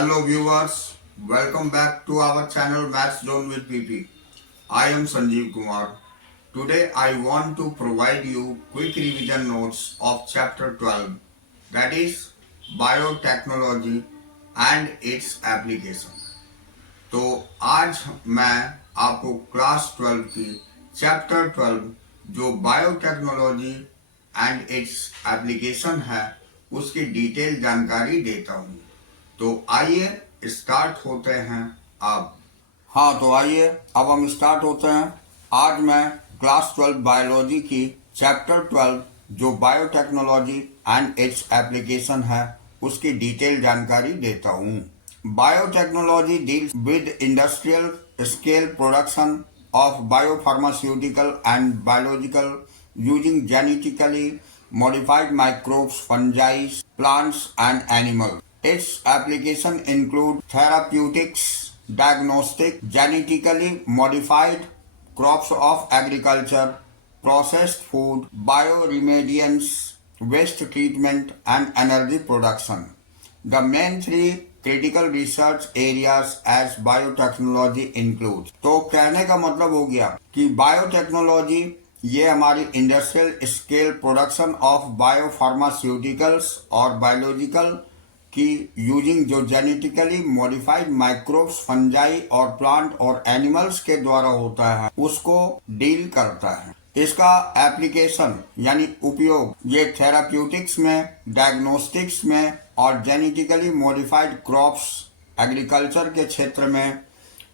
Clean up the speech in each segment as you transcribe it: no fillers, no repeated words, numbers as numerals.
Hello viewers, welcome back to our channel Maths Zone with PP. I am Sanjeev Kumar. Today I want to provide you quick revision notes of chapter 12, that is biotechnology and its application. तो आज मैं आपको class 12 की chapter 12 जो biotechnology and its application है उसकी detail जानकारी देता हूँ। तो आइए स्टार्ट होते हैं अब। हाँ, तो आइए अब हम स्टार्ट होते हैं। आज मैं क्लास 12 बायोलॉजी की चैप्टर 12 जो बायोटेक्नोलॉजी एंड इट्स एप्लीकेशन है उसकी डिटेल जानकारी देता हूँ। Biotechnology deals with industrial scale production of biopharmaceutical and biological using genetically modified microbes, fungi, plants and animals. Its application include therapeutics, diagnostic, genetically modified crops of agriculture, processed food, bioremediants, waste treatment and energy production. The main three critical research areas as biotechnology includes। तो कहने का मतलब हो गया कि biotechnology ये हमारी industrial scale production of biopharmaceuticals और बायोलॉजिकल की यूजिंग जो जेनेटिकली मॉडिफाइड माइक्रोब्स, फंजाई और प्लांट और एनिमल्स के द्वारा होता है उसको डील करता है। इसका एप्लीकेशन यानी उपयोग ये थेराप्यूटिक्स में, डायग्नोस्टिक्स में और जेनेटिकली मॉडिफाइड क्रॉप्स एग्रीकल्चर के क्षेत्र में,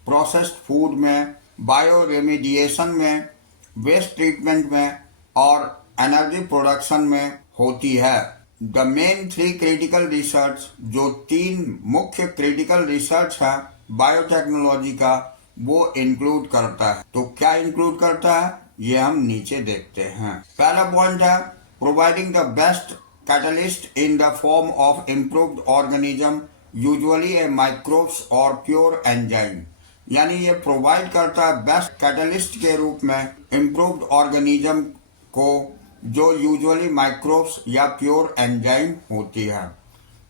प्रोसेस्ड फूड में, बायो रेमिडिएशन में, वेस्ट ट्रीटमेंट में और एनर्जी प्रोडक्शन में होती है। The main three critical research जो तीन मुख्य क्रिटिकल रिसर्च है बायोटेक्नोलॉजी का वो इंक्लूड करता है। तो क्या इंक्लूड करता है ये हम नीचे देखते हैं। पहला पॉइंट है providing the best catalyst in the form of improved organism usually A microbes और प्योर एंजाइम, यानी ये प्रोवाइड करता है बेस्ट कैटलिस्ट के रूप में इम्प्रूव्ड ऑर्गेनिज्म को जो यूजुअली माइक्रोब्स या प्योर एंजाइम होती है।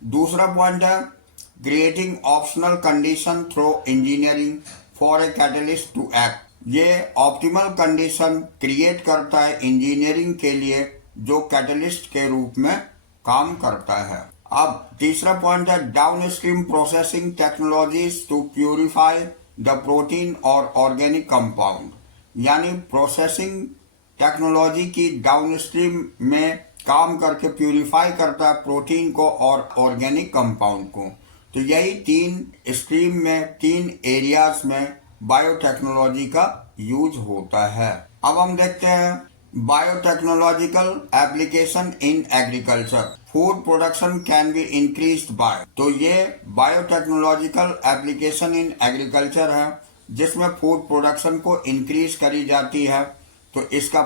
दूसरा पॉइंट है creating optional condition through engineering for a catalyst to act, ये ऑप्टिमल कंडीशन क्रिएट करता है इंजीनियरिंग के लिए जो कैटलिस्ट के रूप में काम करता है। अब तीसरा पॉइंट है downstream processing technologies to purify the protein और ऑर्गेनिक कंपाउंड, यानी प्रोसेसिंग टेक्नोलॉजी की डाउनस्ट्रीम में काम करके प्यूरिफाई करता है प्रोटीन को और ऑर्गेनिक कंपाउंड को। तो यही तीन स्ट्रीम में, तीन एरियाज में बायोटेक्नोलॉजी का यूज होता है। अब हम देखते हैं biotechnological application in agriculture. Food production can be increased by, तो ये बायोटेक्नोलॉजिकल एप्लीकेशन इन एग्रीकल्चर है जिसमें फूड प्रोडक्शन को इंक्रीज करी जाती है। तो इसका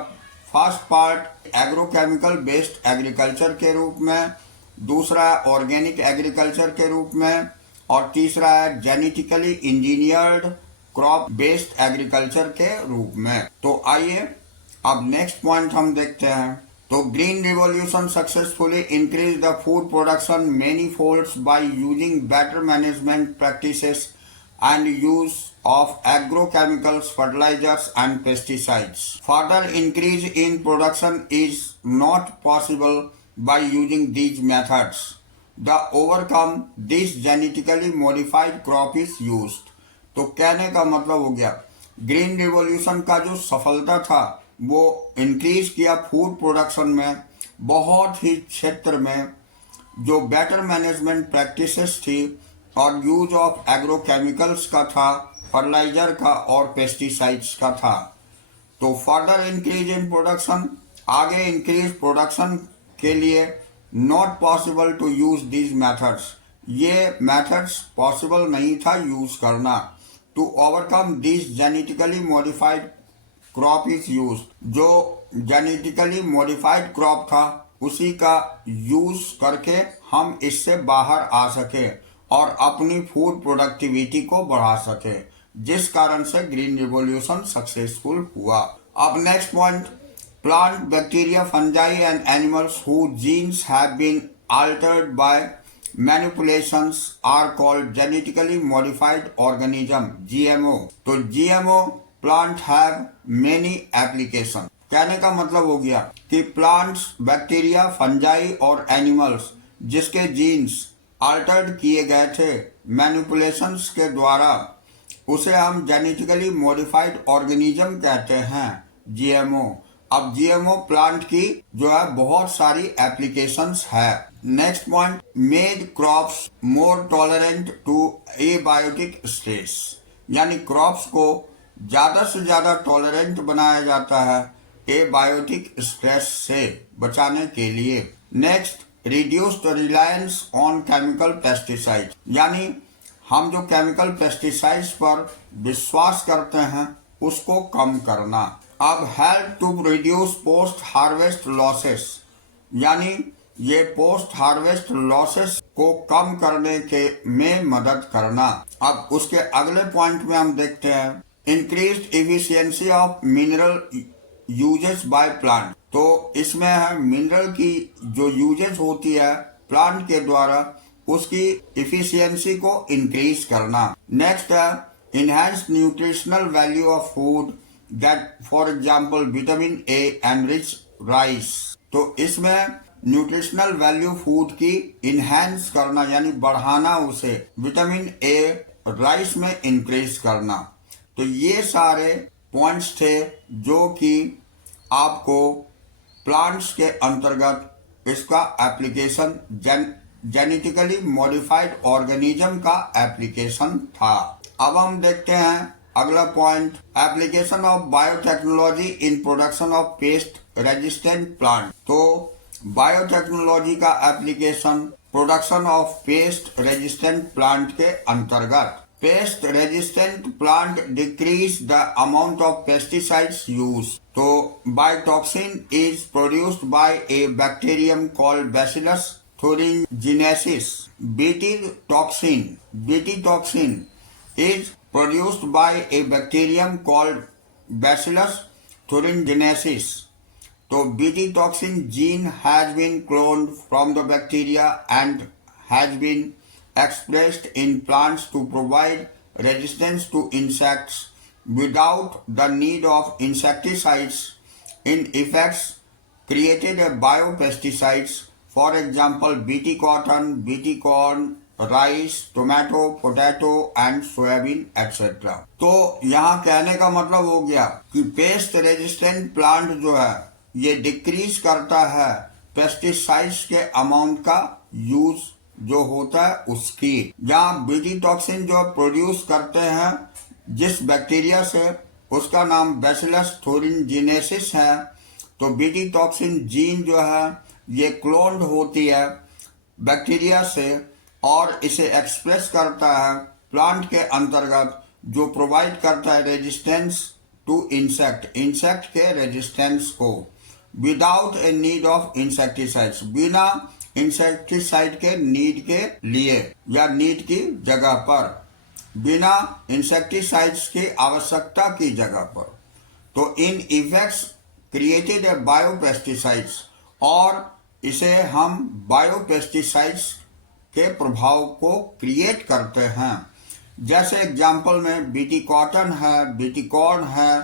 first part agrochemical based agriculture के रूप में, दूसरा है ऑर्गेनिक एग्रीकल्चर के रूप में और तीसरा है genetically engineered crop based agriculture के रूप में। तो आइए अब नेक्स्ट पॉइंट हम देखते हैं। तो green revolution successfully increase the food production many folds by using better management practices and use of agrochemicals, fertilizers and pesticides. Further increase in production is not possible by using these methods. The overcome this genetically modified crop is used. तो कहने का मतलब हो गया green revolution का जो सफलता था वो इंक्रीज किया फूड प्रोडक्शन में, बहुत ही क्षेत्र में जो बेटर मैनेजमेंट प्रैक्टिसेस थी और यूज ऑफ एग्रोकेमिकल्स का था, फर्टिलाइजर का और पेस्टिसाइड्स का था। तो फर्दर इंक्रीज इन प्रोडक्शन, आगे इंक्रीज प्रोडक्शन के लिए not possible to use these methods, ये मेथड्स पॉसिबल नहीं था यूज करना। To overcome this genetically modified crop is use, जो जेनेटिकली मॉडिफाइड क्रॉप था उसी का यूज करके हम इससे बाहर आ सके और अपनी फूड प्रोडक्टिविटी को बढ़ा सके, जिस कारण से ग्रीन रिवॉल्यूशन सक्सेसफुल हुआ। अब next point plant, bacteria, fungi and animals who genes have been altered by manipulations are called genetically modified organism GMO. तो GMO plant have many applications. कहने का मतलब हो गया कि प्लांट्स, बैक्टीरिया, फंजाई और एनिमल्स जिसके जीन्स अल्टर्ड किए गए थे मैनिपुलेशंस के द्वारा, उसे हम जेनेटिकली मॉडिफाइड ऑर्गेनिज्म कहते हैं, जीएमओ। अब जीएमओ प्लांट की जो है बहुत सारी एप्लीकेशंस है। Next point, made crops more tolerant to abiotic stress, यानी क्रॉप्स को ज्यादा से ज्यादा टॉलरेंट बनाया जाता है एबायोटिक स्ट्रेस से बचाने के लिए। Next, reduced reliance on chemical pesticide, यानी हम जो केमिकल पेस्टिसाइड्स पर विश्वास करते हैं उसको कम करना। अब help to reduce post harvest losses, यानी ये पोस्ट हार्वेस्ट लॉसेस को कम करने के में मदद करना। अब उसके अगले पॉइंट में हम देखते हैं increased efficiency of mineral uses by plant. तो इसमें है मिनरल की जो यूजेस होती है प्लांट के द्वारा, उसकी इफिशियंसी को इंक्रीज करना। नेक्स्ट है enhance nutritional value of food that for example vitamin A enrich rice. तो इसमें न्यूट्रिशनल वैल्यू फूड की इनहेंस करना यानी बढ़ाना, उसे विटामिन ए राइस में इंक्रीज करना। तो ये सारे पॉइंट्स थे जो कि आपको प्लांट्स के अंतर्गत इसका एप्लीकेशन जेनेटिकली मॉडिफाइड ऑर्गेनिज्म का एप्लीकेशन था। अब हम देखते हैं अगला point, application of biotechnology in production of pest resistant plant. तो बायोटेक्नोलॉजी का application production of pest resistant plant के अंतर्गत। Pest resistant plant decrease the amount of pesticides use. तो biotoxin is produced by a bacterium called bacillus thuringiensis. Bt toxin is produced by a bacterium called Bacillus thuringiensis. So Bt toxin gene has been cloned from the bacteria and has been expressed in plants to provide resistance to insects without the need of insecticides. In effects, created a biopesticides. For example, BT cotton, BT corn, rice, tomato, potato and soybean etc. तो यहाँ कहने का मतलब हो गया कि paste resistant plant जो है ये डिक्रीज करता है पेस्टिसाइड्स के अमाउंट का यूज जो होता है उसकी। जहाँ बीटी टॉक्सिन जो प्रोड्यूस करते हैं जिस बैक्टीरिया से, उसका नाम बैसिलस थोरिनजिनेसिस है। तो बीटी टॉक्सिन जीन जो है ये क्लोन्ड होती है बैक्टीरिया से और इसे एक्सप्रेस करता है प्लांट के अंतर्गत, जो प्रोवाइड करता है रेजिस्टेंस टू इंसेक्ट के रेजिस्टेंस को, without a need of insecticides, बिना इंसेक्टिसाइड के नीड के लिए या नीड की जगह पर, बिना इंसेक्टिसाइड्स की आवश्यकता की जगह पर। तो इन इफेक्ट्स क्रिएटेड ए बायोपेस्टिसाइड्स, और इसे हम बायोपेस्टिसाइड्स के प्रभाव को क्रिएट करते हैं। जैसे एग्जाम्पल में बीटी कॉटन है, बीटी कॉर्न है,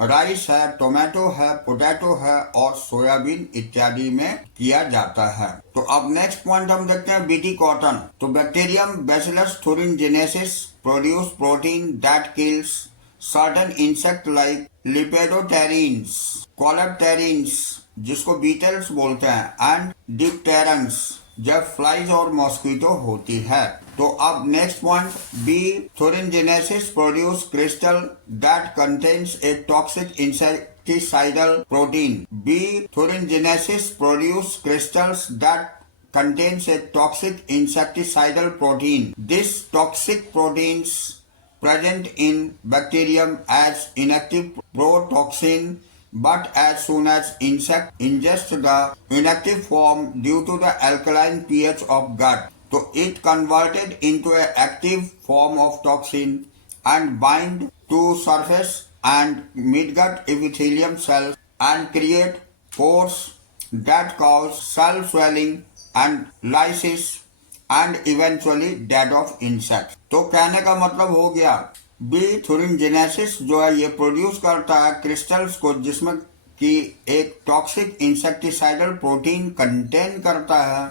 राइस है, टोमेटो है, पोटैटो है और सोयाबीन इत्यादि में किया जाता है। तो अब नेक्स्ट पॉइंट हम देखते हैं बीटी कॉटन। तो bacterium bacillus thuringiensis produce protein that kills certain insect like lepidopterans, coleopterans जिसको बीटल्स बोलते हैं, एंड डिप्टेरन्स जब फ्लाइज और मॉस्किटो होती है। तो अब next point, B thuringiensis produce crystal that contains a toxic insecticidal protein. B thuringiensis produce crystals that contains a toxic insecticidal protein. This toxic proteins present in bacterium as inactive protoxin, but as soon as insect ingest the inactive form due to the alkaline pH of gut, so it converted into an active form of toxin and bind to surface and midgut epithelium cells and create pores that cause cell swelling and lysis and eventually death of insects। तो कहने का मतलब हो गया B thuringiensis जो है ये produce करता है क्रिस्टल्स को जिसमें कि एक टॉक्सिक इंसेक्टिसाइडल प्रोटीन कंटेन करता है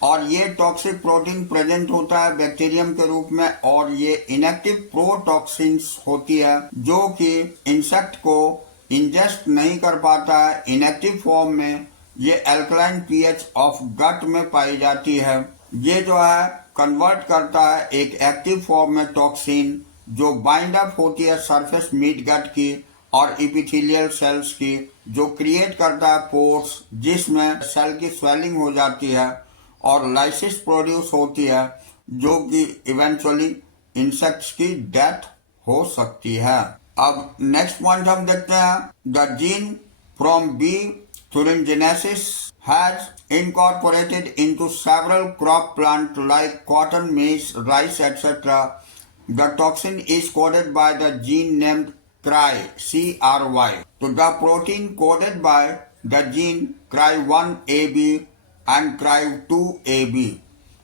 और ये टॉक्सिक प्रोटीन प्रेजेंट होता है बैक्टीरियम के रूप में और ये इनएक्टिव प्रोटॉक्सिन्स होती है जो कि इंसेक्ट को इंजेस्ट नहीं कर पाता है इनएक्टिव फॉर्म में। ये एल्कलाइन पीएच ऑफ गट में पाई जाती है। ये जो है कन्वर्ट करता है एक एक्टिव फॉर्म में टॉक्सिन जो बाइंड अप होती है सरफेस मीट गट की और इपिथेलियल सेल्स की, जो क्रिएट करता है पोर्स जिसमें सेल की स्वेलिंग हो जाती है और लाइसिस प्रोड्यूस होती है जो कि इवेंचुअली इंसेक्ट्स की डेथ हो सकती है। अब नेक्स्ट पॉइंट हम देखते हैं the gene from B thuringiensis has incorporated into several crop plants like cotton, maize, rice, etc. The toxin is coded by the gene named CRY, C-R-Y. So the protein coded by the gene CRY1AB and CRY2AB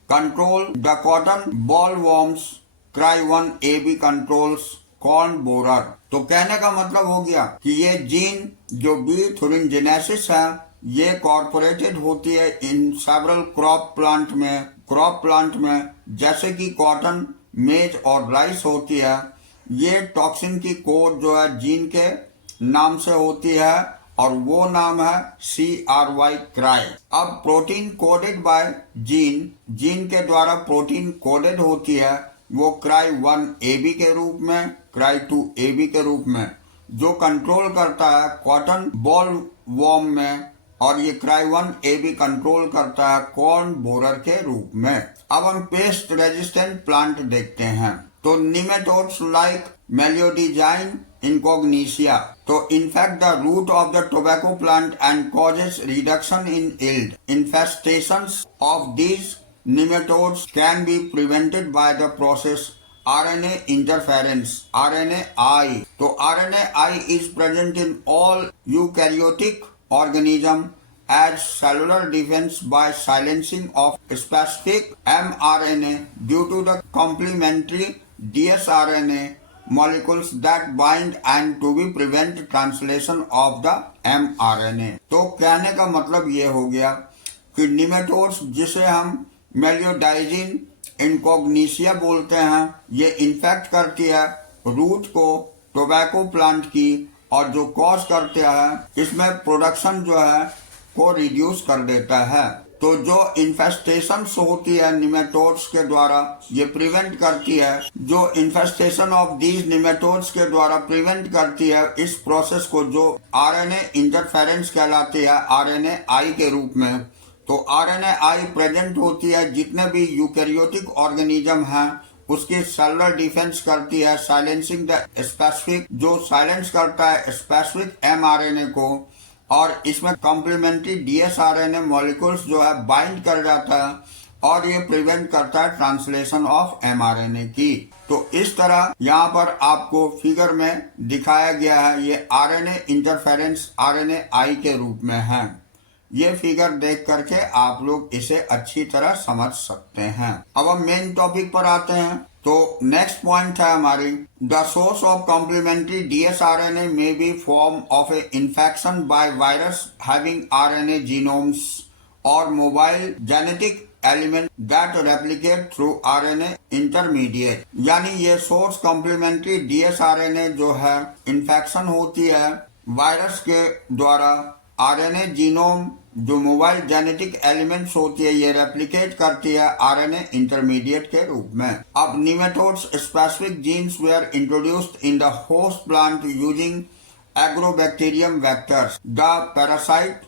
control the cotton bollworms. CRY1AB controls corn borer. तो कहने का मतलब हो गया कि ये gene जो B thuringiensis है ये कॉर्पोरेटेड होती है इन सेवरल क्रॉप प्लांट में जैसे कि कॉटन, मेज और राइस होती है। ये टॉक्सिन की कोड जो है जीन के नाम से होती है और वो नाम है CRY क्राई। अब प्रोटीन कोडेड बाय जीन के द्वारा प्रोटीन कोडेड होती है वो CRY1AB के रूप में, CRY2AB के रूप में, जो कंट्रोल करता है कॉटन बॉल वॉर्म में और ये CRY1AB कंट्रोल करता है कॉर्न बोरर के रूप में। अब हम पेस्ट रेजिस्टेंट प्लांट देखते हैं तो निमेटोड्स लाइक मेलियोडिजाइन इनकॉग्निशिया तो infect the root of the tobacco plant and causes reduction in yield. Infestations of these nematodes can be prevented by the process RNA interference, RNAi। तो RNAi is present in all eukaryotic organism as cellular defense by silencing of specific mRNA due to the complementary dsRNA molecules that bind and to be prevent translation of the mRNA। तो कहने का मतलब ये हो गया कि nematodes जिसे हम मेलियोडाइजिन इनकॉग्निशिया बोलते हैं ये इन्फेक्ट करती है रूट को टोबैको प्लांट की और जो कॉज करते हैं इसमें प्रोडक्शन जो है को रिड्यूस कर देता है। तो जो इन्फेस्टेशन होती है निमेटोड्स के द्वारा ये प्रिवेंट करती है, जो इन्फेस्टेशन ऑफ दीज निमेटोड्स के द्वारा प्रिवेंट करती है इस प्रोसेस को जो RNA इंटरफेरेंस कहलाती है RNAi के रूप में। तो RNAi प्रेजेंट होती है जितने भी यूकैरियोटिक ऑर्गेनिज्म हैं उसकी सेलुलर डिफेंस करती है, साइलेंसिंग द स्पेसिफिक जो साइलेंस करता है स्पेसिफिक mRNA को और इसमें कॉम्प्लीमेंट्री dsRNA मॉलिक्यूल्स जो है बाइंड कर जाता है और ये प्रिवेंट करता है ट्रांसलेशन ऑफ mRNA की। तो इस तरह यहाँ पर आपको फिगर में दिखाया गया है ये RNA इंटरफेरेंस RNAi के रूप में है। ये फिगर देख करके आप लोग इसे अच्छी तरह समझ सकते हैं। अब हम मेन टॉपिक पर आते हैं तो नेक्स्ट पॉइंट है हमारी the source of complementary dsRNA may be form of a infection by virus having RNA genomes और mobile genetic element that replicate through RNA intermediate. यानी ये सोर्स कॉम्प्लीमेंट्री dsRNA जो है इन्फेक्शन होती है वायरस के द्वारा RNA जीनोम जो मोबाइल जेनेटिक एलिमेंट्स होती है ये रेप्लिकेट करती है RNA इंटरमीडिएट के रूप में। अब nematodes specific genes were introduced in the host plant using agrobacterium vectors. The parasite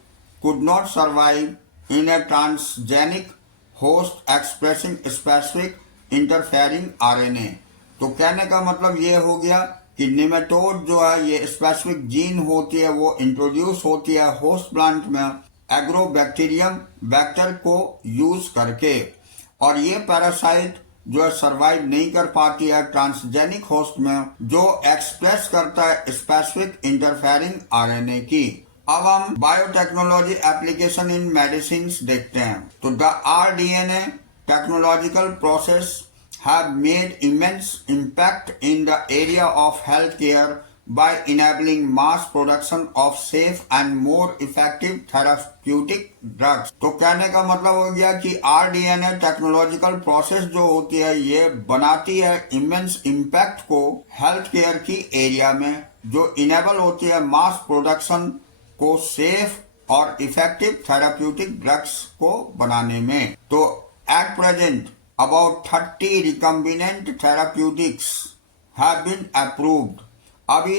could not survive in a transgenic host expressing specific interfering RNA। तो कहने का मतलब ये हो गया कि निमेटोड जो है ये स्पेसिफिक जीन होती है वो इंट्रोड्यूस होती है होस्ट प्लांट में एग्रोबैक्टीरियम वेक्टर को यूज करके और ये पैरासाइट जो है सरवाइव नहीं कर पाती है ट्रांसजेनिक होस्ट में जो एक्सप्रेस करता है स्पेसिफिक इंटरफेयरिंग RNA की। अब हम बायोटेक्नोलॉजी एप्लीकेशन इन मेडिसिन देखते हैं तो the rDNA technological process have made immense impact in the area of healthcare by enabling mass production of safe and more effective therapeutic drugs। तो कहने का मतलब हो गया कि आरडीएनए टेक्नोलॉजिकल प्रोसेस जो होती है ये बनाती है इमेंस इम्पैक्ट को हेल्थ केयर की एरिया में, जो इनेबल होती है मास प्रोडक्शन को सेफ और इफेक्टिव थेराप्यूटिक ड्रग्स को बनाने में। तो at present about 30 recombinant therapeutics have been approved। अभी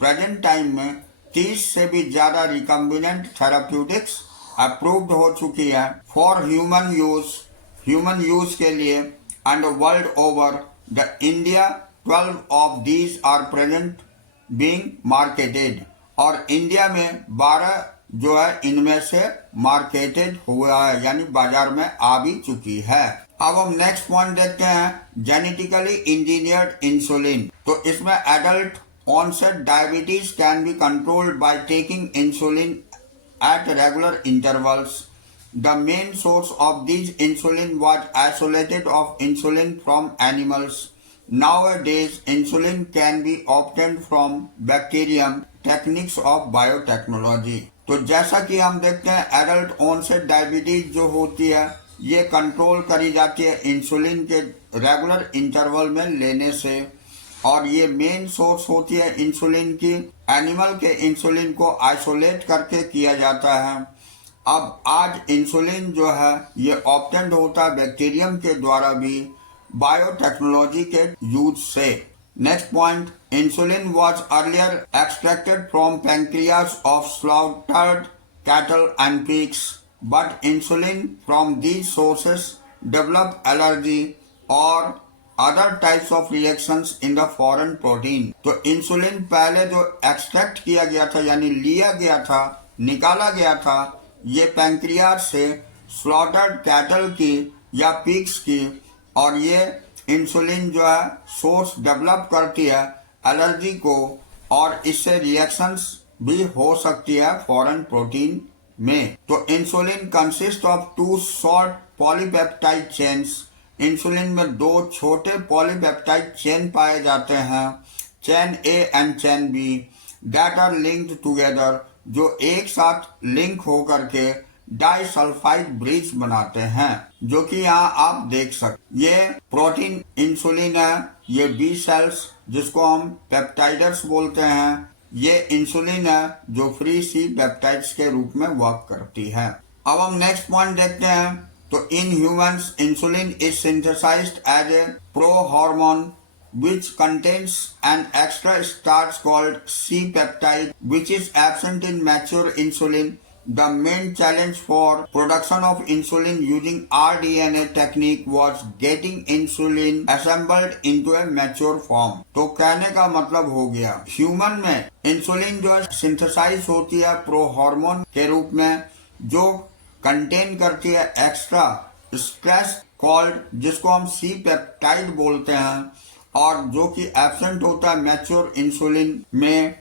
प्रेजेंट टाइम में 30 से भी ज्यादा रिकम्बिनेंट थेराप्यूटिक्स अप्रूव्ड हो चुकी है फॉर ह्यूमन यूज के लिए and world over the India 12 of these are present being marketed. और इंडिया में 12 जो है इनमें से मार्केटेड हुआ है, यानी बाजार में आ भी चुकी है। अब हम नेक्स्ट पॉइंट देखते हैं जेनेटिकली इंजीनियर्ड इंसुलिन। तो इसमें adult onset diabetes can be controlled by taking insulin at regular intervals. The main source of this insulin was isolated of insulin from animals. Nowadays, insulin can be obtained from bacterium techniques of biotechnology। तो जैसा कि हम देखते हैं adult onset diabetes जो होती है ये कंट्रोल करी जाती है इंसुलिन के रेगुलर इंटरवल में लेने से, और ये मेन सोर्स होती है इंसुलिन की। एनिमल के इंसुलिन को आइसोलेट करके किया जाता है। अब आज इंसुलिन जो है ये ऑब्टेन्ड होता है बैक्टीरियम के द्वारा भी बायोटेक्नोलॉजी के यूज से। Next point, insulin was earlier extracted from pancreas of slaughtered cattle and pigs, but insulin from these sources develop allergy और other types of reactions in the foreign protein. तो insulin पहले जो extract किया गया था यानी लिया गया था, निकाला गया था ये पैंक्रियास से स्लॉटर्ड कैटल की या पिग्स की, और ये इंसुलिन जो है सोर्स डेवलप करती है एलर्जी को, और इससे रिएक्शंस भी हो सकती है फॉरेन प्रोटीन में। तो insulin consist of 2 short polypeptide chains. Insulin में 2 छोटे पॉलीपेप्टाइड चेन पाए जाते हैं, chain A and chain B, that are linked together, जो एक साथ लिंक होकर के डाइसल्फाइड ब्रिज बनाते हैं, जो कि यहाँ आप देख सकते। ये प्रोटीन इंसुलिन है, ये बी सेल्स जिसको हम पेप्टाइडर्स बोलते हैं, ये इंसुलिन है जो फ्री सी पेप्टाइड्स के रूप में वर्क करती है। अब हम नेक्स्ट पॉइंट देखते हैं। तो in humans insulin is synthesised as a pro hormone which contains an extra starch called C-peptide which is absent in mature insulin। The main challenge for production of insulin using rDNA technique was getting insulin assembled into a mature form। तो कहने का मतलब हो गया human में insulin जो synthesise होती है प्रो हार्मोन के रूप में, जो कंटेन करती है एक्स्ट्रा स्ट्रेस कॉल्ड जिसको हम सी पेप्टाइड बोलते हैं, और जो कि एब्सेंट होता है मैच्योर इंसुलिन में,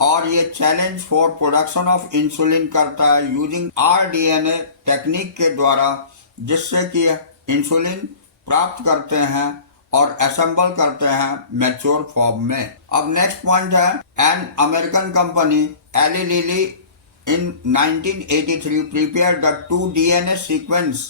और ये challenge for production of insulin करता है यूजिंग आरडीएनए टेक्निक के द्वारा, जिससे कि इंसुलिन प्राप्त करते हैं और असेंबल करते हैं मैच्योर फॉर्म में। अब नेक्स्ट पॉइंट है, an American company Eli Lilly in 1983 prepared the 2 DNA sequence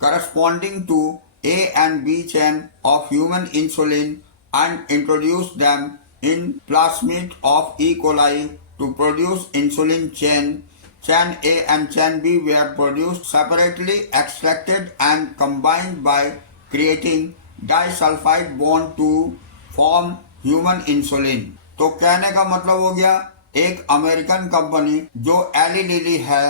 corresponding to A and B chain of human insulin and introduced them in plasmid of E. coli to produce insulin chain. Chain A and chain B were produced separately, extracted and combined by creating disulfide bond to form human insulin। तो कहने का मतलब हो गया एक American company जो Eli Lilly है,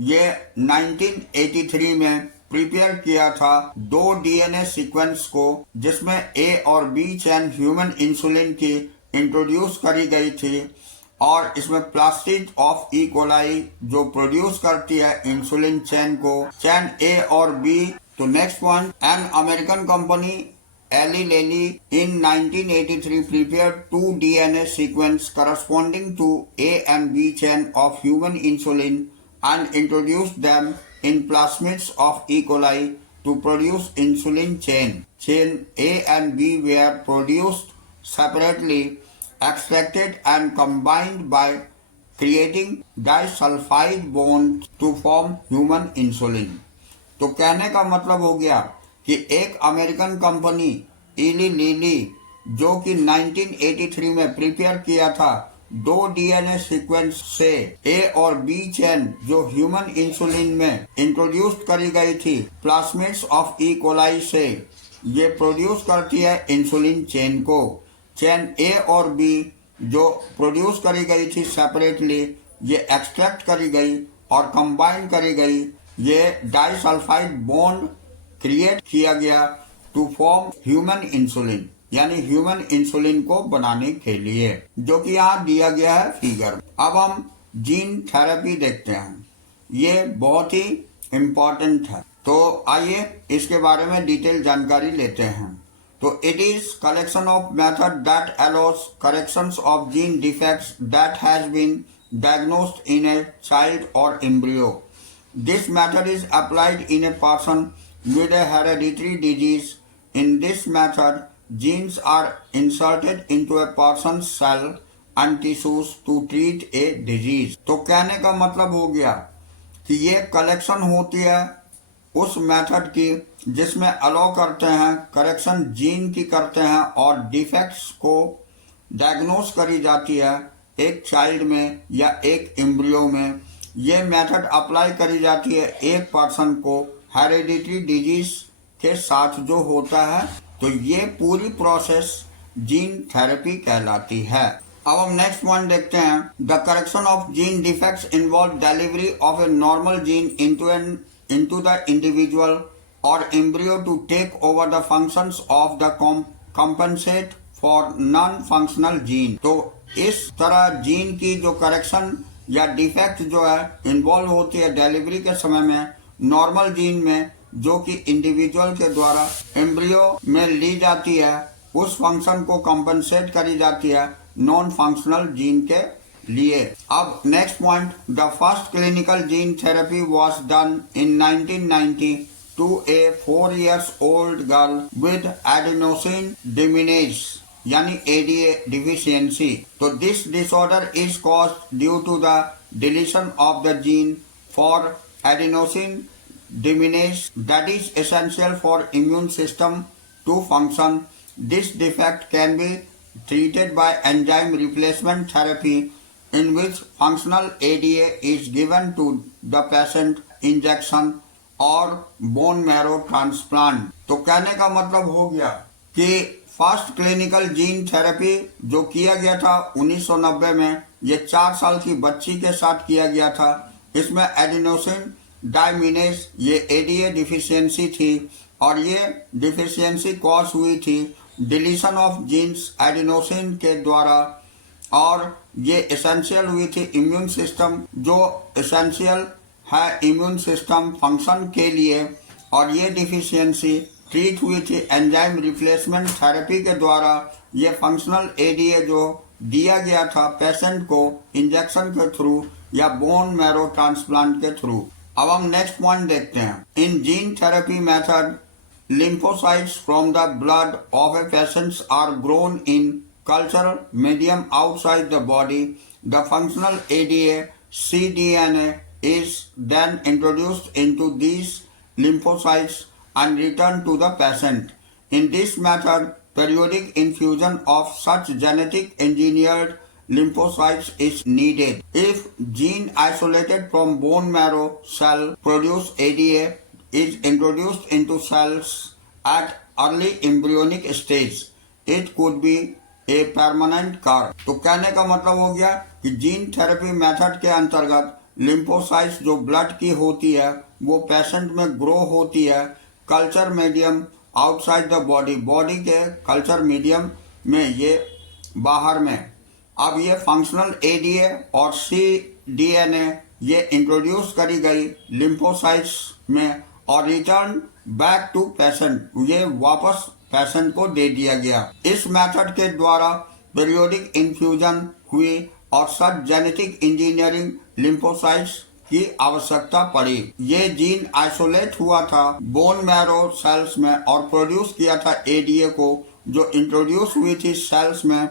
ये 1983 में प्रिपेयर किया था 2 डीएनए सीक्वेंस को, जिसमें ए और बी चेन ह्यूमन इंसुलिन की इंट्रोड्यूस करी गई थी, और इसमें प्लास्टिड ऑफ ई कोलाई जो प्रोड्यूस करती है इंसुलिन चेन को, चेन ए और बी। तो next point, N American company Eli Lilly in 1983 prepared 2 DNA sequence corresponding to A and B chain of human insulin and introduced them in plasmids of E. coli to produce insulin chain. Chain A and B were produced separately, extracted and combined by creating disulfide bonds to form human insulin. तो कहने का मतलब हो गया कि एक American company इली lily जो कि 1983 में प्रिपेयर किया था दो डीएनए सीक्वेंस से ए और बी चेन जो ह्यूमन इंसुलिन में इंट्रोड्यूस करी गई थी प्लास्मिड्स ऑफ ई कोलाई से, ये प्रोड्यूस करती है इंसुलिन चेन को। चेन ए और बी जो प्रोड्यूस करी गई थी सेपरेटली, ये एक्सट्रैक्ट करी गई और कंबाइन करी गई, ये डाइसल्फाइड बॉन्ड क्रिएट किया गया टू फॉर्म ह्यूमन इंसुलिन, यानी ह्यूमन इंसुलिन को बनाने के लिए, जो कि यहाँ दिया गया है फिगर। अब हम जीन थेरेपी देखते हैं, ये बहुत ही इम्पोर्टेंट है। तो आइए इसके बारे में डिटेल जानकारी लेते हैं। तो it is collection of method that allows corrections of gene defects that has been diagnosed in a child or embryo. This method is applied in a person with a hereditary disease. In this method, genes are inserted into a person's cell and tissues to treat a disease. तो कहने का मतलब हो गया कि ये collection होती है उस मेथड की जिसमें अलाउ करते हैं, करेक्शन जीन की करते हैं और डिफेक्ट्स को डायग्नोस करी जाती है एक चाइल्ड में या एक एम्ब्रियो में। ये मेथड अप्लाई करी जाती है एक पर्सन को हेरेडिटरी डिजीज के साथ जो होता है, तो ये पूरी प्रोसेस जीन थेरेपी कहलाती है। अब हम नेक्स्ट पॉइंट देखते हैं। The correction of gene defects involve delivery of a normal gene into the individual और embryo to take over the functions of the compensate for non functional gene. तो इस तरह जीन की जो करेक्शन या defect जो है इन्वॉल्व होती है डिलीवरी के समय में नॉर्मल जीन में, जो कि इंडिविजुअल के द्वारा एम्ब्रियो में ली जाती है, उस फंक्शन को कॉम्पेंसेट करी जाती है नॉन फंक्शनल जीन के लिए। अब next point, the first clinical gene therapy was done in 1990 to a 4 years old girl with adenosine deaminase यानी ADA deficiency. तो this disorder is caused due to the deletion of the gene for adenosine deaminase that is essential for immune system to function. This defect can be treated by enzyme replacement therapy in which functional ADA is given to the patient, injection और bone marrow transplant. तो कहने का मतलब हो गया कि first clinical gene therapy जो किया गया था 1990 में, ये 4 साल की बच्ची के साथ किया गया था। इसमें एडिनोसिन डायमिनेज ये एडीए डिफिशियंसी थी और ये डिफिशियंसी कॉज हुई थी डिलीशन ऑफ जीन्स एडिनोसिन के द्वारा, और ये एसेंशियल हुई थी इम्यून सिस्टम, जो एसेंशियल है इम्यून सिस्टम फंक्शन के लिए, और ये डिफिशियंसी ट्रीट हुई थी एंजाइम रिप्लेसमेंट थेरेपी के द्वारा। ये फंक्शनल एडीए जो दिया गया था पेशेंट को इंजेक्शन के थ्रू या बोन मैरो ट्रांसप्लांट के थ्रू। अब हम नेक्स्ट पॉइंट देखते हैं। In gene therapy method lymphocytes from the blood of a patient are grown in cultural medium outside the body. The functional ADA cDNA is then introduced into these lymphocytes and returned to the patient. In this method, periodic infusion of such genetic engineered lymphocytes is needed. If gene isolated from bone marrow cell produce ADA is introduced into cells at early embryonic stage, it could be a permanent cure. तो कहने का मतलब हो गया कि gene therapy method के अंतर्गत lymphocytes जो ब्लड की होती है वो पेशेंट में ग्रो होती है culture medium outside the body, body के कल्चर मीडियम में, ये बाहर में। अब ये फंक्शनल एडीए और cDNA ये इंट्रोड्यूस करी गई लिम्फोसाइट्स में और रिटर्न बैक टू पेशेंट, ये वापस पेशेंट को दे दिया गया। इस मेथड के द्वारा पीरियोडिक इन्फ्यूजन हुई और सब जेनेटिक इंजीनियरिंग लिम्फोसाइट्स की आवश्यकता पड़ी। ये जीन आइसोलेट हुआ था बोन मैरो सेल्स में और प्रोड्यूस किया था एडीए को, जो इंट्रोड्यूस हुई थी सेल्स में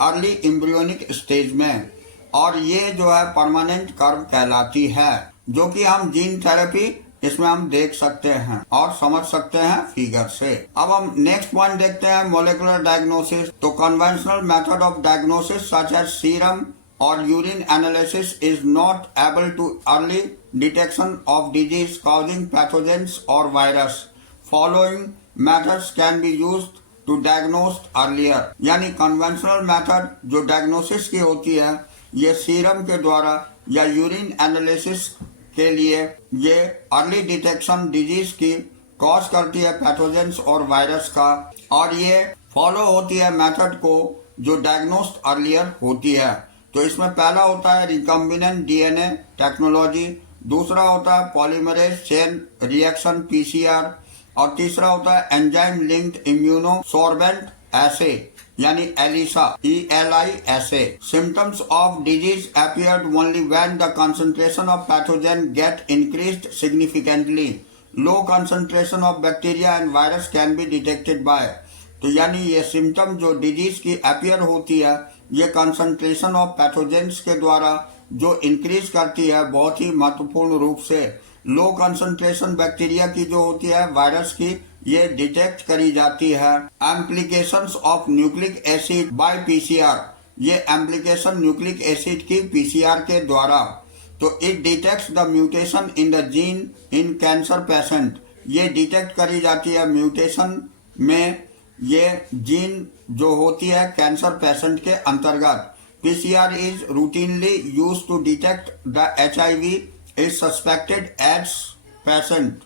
अर्ली एम्ब्रियोनिक स्टेज में, और ये जो है परमानेंट कर्व कहलाती है, जो कि हम जीन थेरेपी इसमें हम देख सकते हैं और समझ सकते हैं फिगर से। अब हम नेक्स्ट पॉइंट देखते हैं, मोलिकुलर डायग्नोसिस। तो conventional method of diagnosis such as serum or urine analysis is not able to early detection of disease causing pathogens or virus. Following methods can be used to diagnose earlier. यानी conventional method जो diagnosis की होती है, ये serum के द्वारा या urine analysis के लिए ये अर्ली डिटेक्शन डिजीज की कॉज करती है, पैथोजेंस और वायरस का, और ये फॉलो होती है मेथड को जो डायग्नोस्ड अर्लियर होती है। तो इसमें पहला होता है रिकम्बिनेंट डीएनए टेक्नोलॉजी, दूसरा होता है पॉलीमरेज चेन रिएक्शन पीसीआर, और तीसरा होता है एंजाइम लिंक्ड इम्यूनोसॉर्बेंट एसे यानी Elisa ELISA. Symptoms of disease appeared only when the concentration of pathogen get increased significantly. Low concentration of bacteria and virus can be detected by. तो यानी ये symptom जो disease की अपीयर होती है, ये concentration of pathogens के द्वारा जो इंक्रीज करती है बहुत ही महत्वपूर्ण रूप से। लो कंसंट्रेशन बैक्टीरिया की जो होती है, वायरस की, ये डिटेक्ट करी जाती है। Amplifications of nucleic acid by PCR, ये एम्प्लीकेशन न्यूक्लिक एसिड की पीसीआर के द्वारा। तो it detects the mutation in the gene in cancer patient, ये डिटेक्ट करी जाती है म्यूटेशन में ये जीन जो होती है कैंसर पेशेंट के अंतर्गत। PCR is routinely used to detect the HIV is suspected AIDS patient,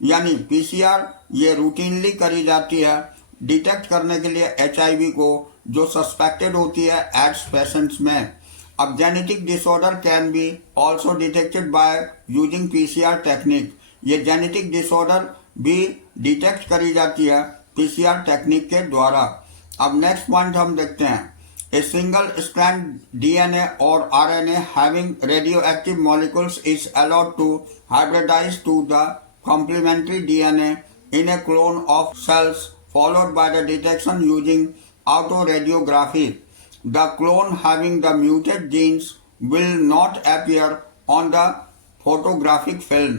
यानी पीसीआर ये रूटीनली करी जाती है डिटेक्ट करने के लिए HIV को जो सस्पेक्टेड होती है एड्स पेशेंट्स में। अब genetic disorder can be also detected by using PCR technique, ये जेनेटिक डिसऑर्डर भी डिटेक्ट करी जाती है पीसीआर टेक्निक के द्वारा। अब नेक्स्ट पॉइंट हम देखते हैं, ए सिंगल स्ट्रैंड डीएनए और RNA having radioactive molecules is allowed to hybridise to the complementary DNA in a clone of cells followed by the detection using autoradiography. The clone having the muted genes will not appear on the photographic film.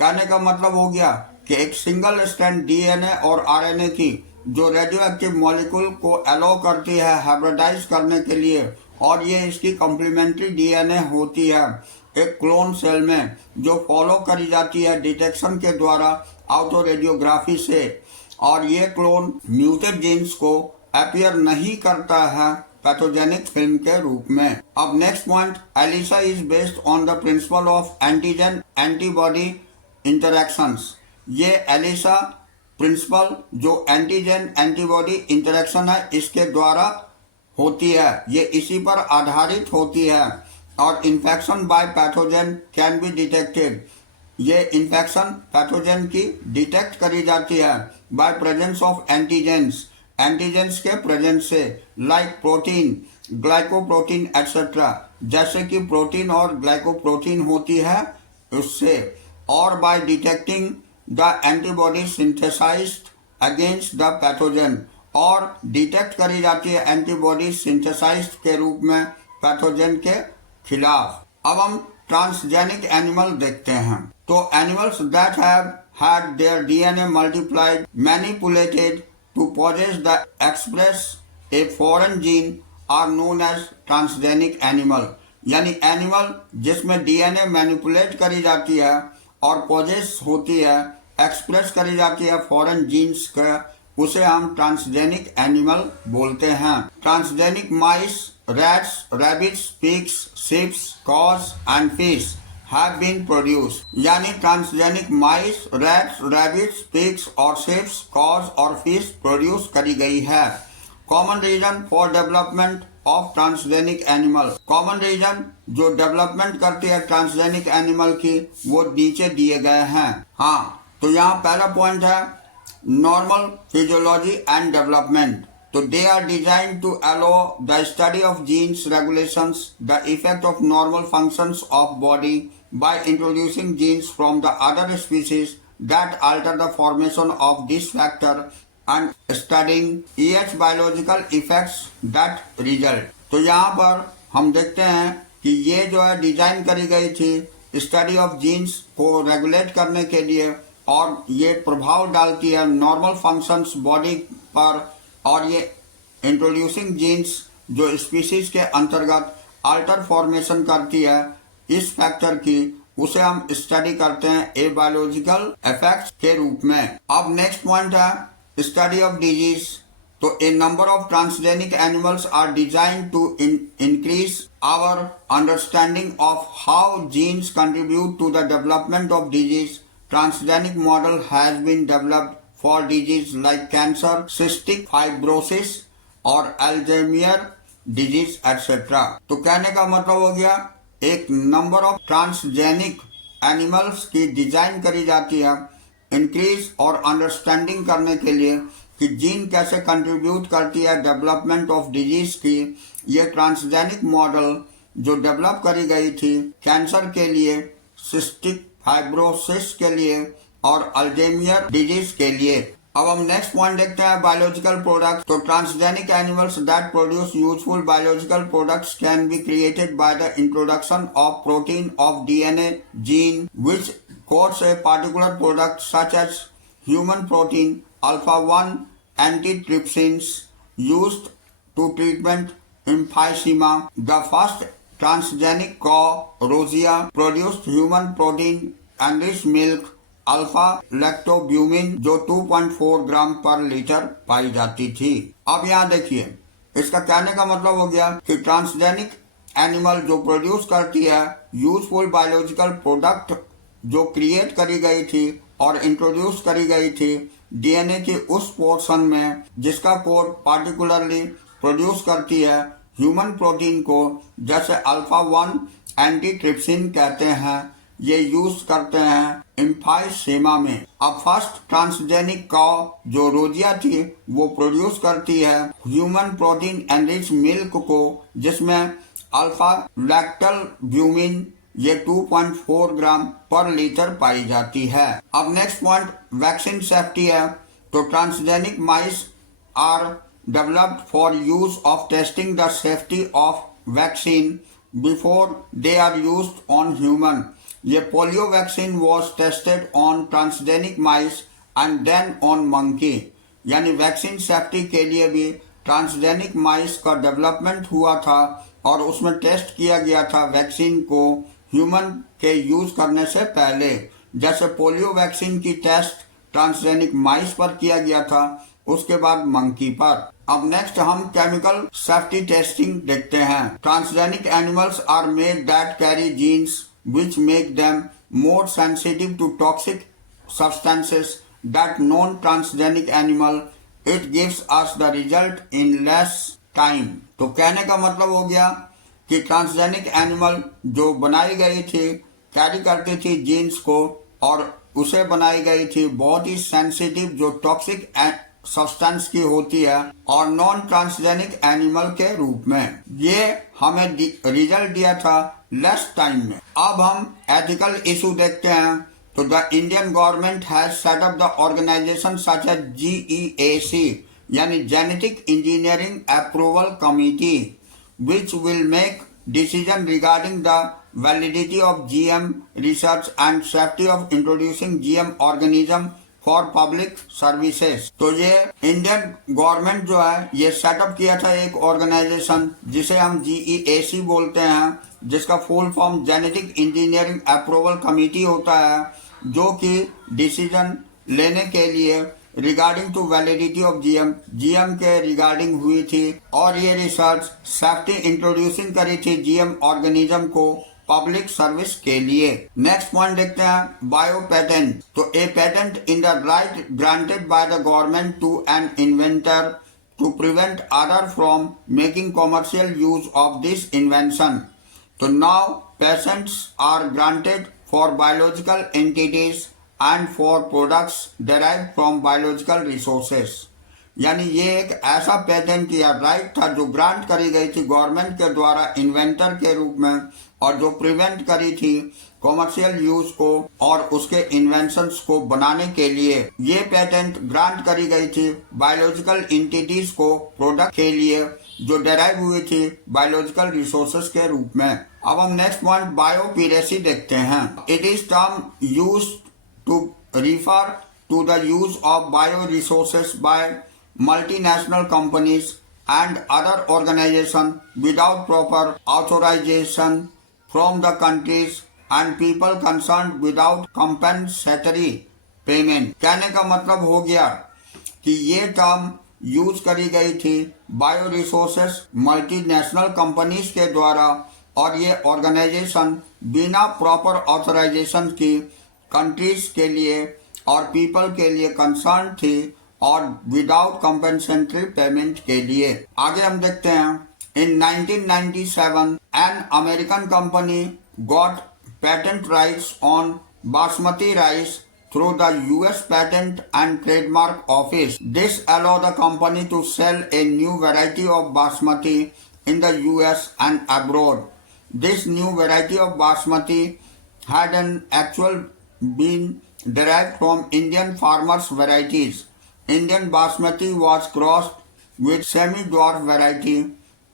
कहने का मतलब हो गया कि एक single strand DNA और RNA की जो रेडियो एक्टिव मॉलिक्यूल को अलाउ करती है हाइब्रिडाइज करने के लिए, और ये इसकी कॉम्प्लीमेंट्री डीएनए होती है एक क्लोन सेल में जो फॉलो करी जाती है डिटेक्शन के द्वारा ऑटो रेडियोग्राफी से, और ये क्लोन म्यूटेड जीन्स को अपीयर नहीं करता है पैथोजेनिक फिल्म के रूप में। अब next point, ELISA is based on the principle of antigen antibody interactions. ये एलिसा प्रिंसिपल जो एंटीजन एंटीबॉडी इंटरेक्शन है इसके द्वारा होती है, ये इसी पर आधारित होती है। और infection by pathogen can be detected, ये इन्फेक्शन पैथोजन की डिटेक्ट करी जाती है by presence of antigens, antigens के प्रेजेंस से, लाइक प्रोटीन, ग्लाइकोप्रोटीन एक्सेट्रा, जैसे कि प्रोटीन और ग्लाइकोप्रोटीन होती है उससे, और by detecting the antibody synthesised against the pathogen, और डिटेक्ट करी जाती है एंटीबॉडी सिंथेसाइज्ड के रूप में पैथोजन के खिलाफ। अब हम ट्रांसजेनिक एनिमल देखते हैं। तो animals that have had their DNA multiplied manipulated to possess the express a foreign gene are known as transgenic animal, यानी एनिमल जिसमें DNA मैनिपुलेट करी जाती है और पोजेस होती है, एक्सप्रेस करी जाती है फॉरेन जीन्स का, उसे हम ट्रांसजेनिक एनिमल बोलते हैं। Transgenic mice, rats, rabbits, pigs, sheep, cows and fish have been produced, यानी transgenic mice, rats, rabbits, pigs और sheep, cows और fish प्रोड्यूस करी गई है। Common reason for development of transgenic animal, common reason जो development करती है transgenic animal की वो नीचे दिए गए हैं। हाँ, तो यहाँ पहला पॉइंट है normal physiology and development. So they are designed to allow the study of genes regulations, the effect of normal functions of body, by introducing genes from the other species that alter the formation of this factor and studying its biological effects that result. तो यहाँ पर हम देखते हैं कि ये जो है डिजाइन करी गई थी स्टडी ऑफ जीन्स को रेगुलेट करने के लिए, और ये प्रभाव डालती है नॉर्मल फंक्शंस बॉडी पर, और ये इंट्रोड्यूसिंग जीन्स जो स्पीसीज के अंतर्गत अल्टर फॉर्मेशन करती है इस फैक्टर की, उसे हम स्टडी करते हैं ए बायोलॉजिकल इफेक्ट्स के रूप में। अब नेक्स्ट पॉइंट है स्टडी ऑफ डिजीज। तो a number of transgenic animals are design to increase our understanding of how genes contribute to the development of disease. Transgenic model has been developed for disease like cancer, cystic fibrosis और Alzheimer disease etcetera. तो कहने का मतलब हो गया एक number of transgenic animals की design करी जाती है इंक्रीज और अंडरस्टैंडिंग करने के लिए कि जीन कैसे कंट्रीब्यूट करती है डेवलपमेंट ऑफ डिजीज की। ये ट्रांसजेनिक मॉडल जो डेवलप करी गई थी कैंसर के लिए, सिस्टिक फाइब्रोसिस के लिए और अल्जाइमर डिजीज के लिए। अब हम नेक्स्ट पॉइंट देखते हैं बायोलॉजिकल प्रोडक्ट्स। तो transgenic animals that produce useful biological products can be created by the introduction of protein of DNA gene which codes a particular product such as human protein, alpha-1 antitrypsins used to treatment emphysema. The first transgenic cow, Rosia, produced human protein enriched milk alpha-lactobumin जो 2.4 ग्राम पर litre पाई जाती थी। अब यहाँ देखिए, इसका कहने का मतलब हो गया कि ट्रांसजेनिक एनिमल जो प्रोड्यूस करती है यूजफुल बायोलॉजिकल प्रोडक्ट जो क्रिएट करी गई थी और इंट्रोड्यूस करी गई थी डीएनए के उस पोर्शन में जिसका कोड पार्टिकुलरली प्रोड्यूस करती है ह्यूमन प्रोटीन को, जैसे अल्फा-1 एंटीट्रिप्सिन कहते हैं, ये यूज करते हैं एम्फाइसेमा में। अब फर्स्ट ट्रांसजेनिक काउ जो रोजिया थी वो प्रोड्यूस करती है ह्यूमन प्रोटीन एनरिच मिल्क को, जिसमें अल्फा लैक्टोब्यूमिन ये 2.4 ग्राम पर लीटर पाई जाती है। अब नेक्स्ट पॉइंट वैक्सीन सेफ्टी है। तो transgenic mice are developed for use of testing the safety of vaccine before they are used on human. ये polio vaccine was tested on transgenic mice and then on monkey. यानी vaccine safety के लिए भी transgenic माइस का development हुआ था और उसमें टेस्ट किया गया था वैक्सीन को ह्यूमन के यूज करने से पहले। जैसे पोलियो वैक्सीन की टेस्ट ट्रांसजेनिक माइस पर किया गया था, उसके बाद मंकी पर। अब नेक्स्ट हम केमिकल सेफ्टी टेस्टिंग देखते हैं। Transgenic animals are made that carry genes which make them more sensitive to toxic substances that non-transgenic animal. It gives us the result in less time. तो कहने का मतलब हो गया कि ट्रांसजेनिक एनिमल जो बनाई गई थी कैरी करती थी जीन्स को, और उसे बनाई गई थी बहुत ही सेंसिटिव जो टॉक्सिक सब्सटेंस की होती है और नॉन ट्रांसजेनिक एनिमल के रूप में। ये हमें रिजल्ट दिया था लेस टाइम में। अब हम एथिकल इशू देखते हैं। तो the Indian government has set up the organisation such as GEAC यानी genetic engineering approval committee which will make decision regarding the validity of GM research and safety of introducing GM organism for public services। तो ये Indian government जो है ये setup किया था एक organisation जिसे हम GEAC बोलते हैं, जिसका full form genetic engineering approval committee होता है, जो कि डिसीजन लेने के लिए regarding to validity of GM के रिगार्डिंग हुई थी, और ये रिसर्च सेफ्टी इंट्रोड्यूसिंग करी थी जीएम ऑर्गेनिज्म को पब्लिक सर्विस के लिए। नेक्स्ट पॉइंट देखते हैं बायो पेटेंट। तो a patent in the right granted by the government to an inventor to prevent other from making commercial use of this invention. तो now patents are granted for biological entities and for products derived from biological resources। यानी ये एक ऐसा patent या right था जो grant करी गई थी गवर्नमेंट के द्वारा इन्वेंटर के रूप में और जो प्रिवेंट करी थी कॉमर्शियल यूज को और उसके इन्वेंशंस को बनाने के लिए। ये पेटेंट ग्रांट करी गई थी बायोलॉजिकल एंटिटीज को प्रोडक्ट के लिए जो डेराइव हुई थी बायोलॉजिकल रिसोर्सेज के रूप में। अब हम नेक्स्ट पॉइंट बायोपिरेसी देखते हैं। It is term used to refer to the use of bioresources by multinational companies and other organizations without proper authorization from the countries and people concerned without compensatory payment। कहने का मतलब हो गया कि ये term use करी गई थी बायो रिसोर्सेस मल्टीनेशनल कंपनीज के द्वारा और ये ऑर्गेनाइजेशन बिना प्रॉपर ऑथराइजेशन की कंट्रीज के लिए और पीपल के लिए कंसर्न थी और विदाउट कंपेंसेटरी पेमेंट के लिए। आगे हम देखते हैं इन 1997 N American company got patent rights on basmati rice through the US Patent and Trademark Office. This allowed the company to sell a new variety of basmati in the US and abroad. This new variety of basmati had an actual been derived from Indian farmers' varieties. Indian basmati was crossed with semi-dwarf variety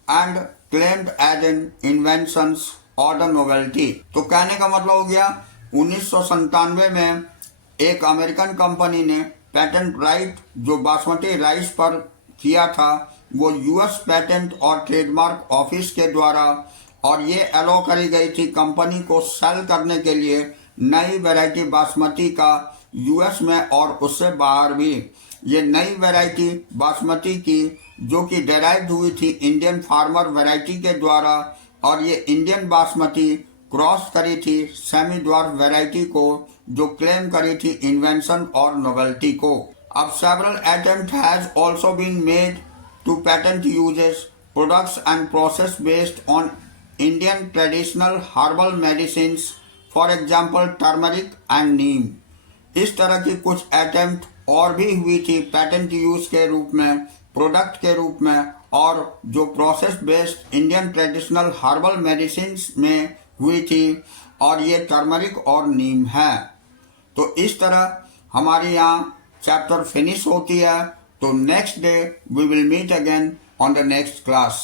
and claimed as an invention or the novelty. तो कहने का मतलब हो गया 1997 में एक American company ने patent right जो बासमती राइस पर किया था वो यूएस पेटेंट और ट्रेडमार्क ऑफिस के द्वारा, और ये अलो करी गई थी कंपनी को सेल करने के लिए नई वैरायटी बासमती का यूएस में और उससे बाहर भी। ये नई वैरायटी बासमती की जो कि डेराइव्ड हुई थी इंडियन फार्मर वैरायटी के द्वारा, और ये इंडियन बासमती क्रॉस करी थी सेमी ड्वार्फ वैरायटी को जो क्लेम करी थी इन्वेंशन और नोवेल्टी को। अब several attempt has also been made to patent uses products and process based on Indian traditional herbal medicine, for example turmeric and neem. इस तरह की कुछ अटेम्प्ट और भी हुई थी पेटेंट यूज के रूप में, प्रोडक्ट के रूप में, और जो process based Indian traditional herbal medicine में हुई थी, और ये टर्मरिक और नीम है। तो इस तरह हमारे यहाँ चैप्टर फिनिश होती है। तो next day we will meet again on the next class.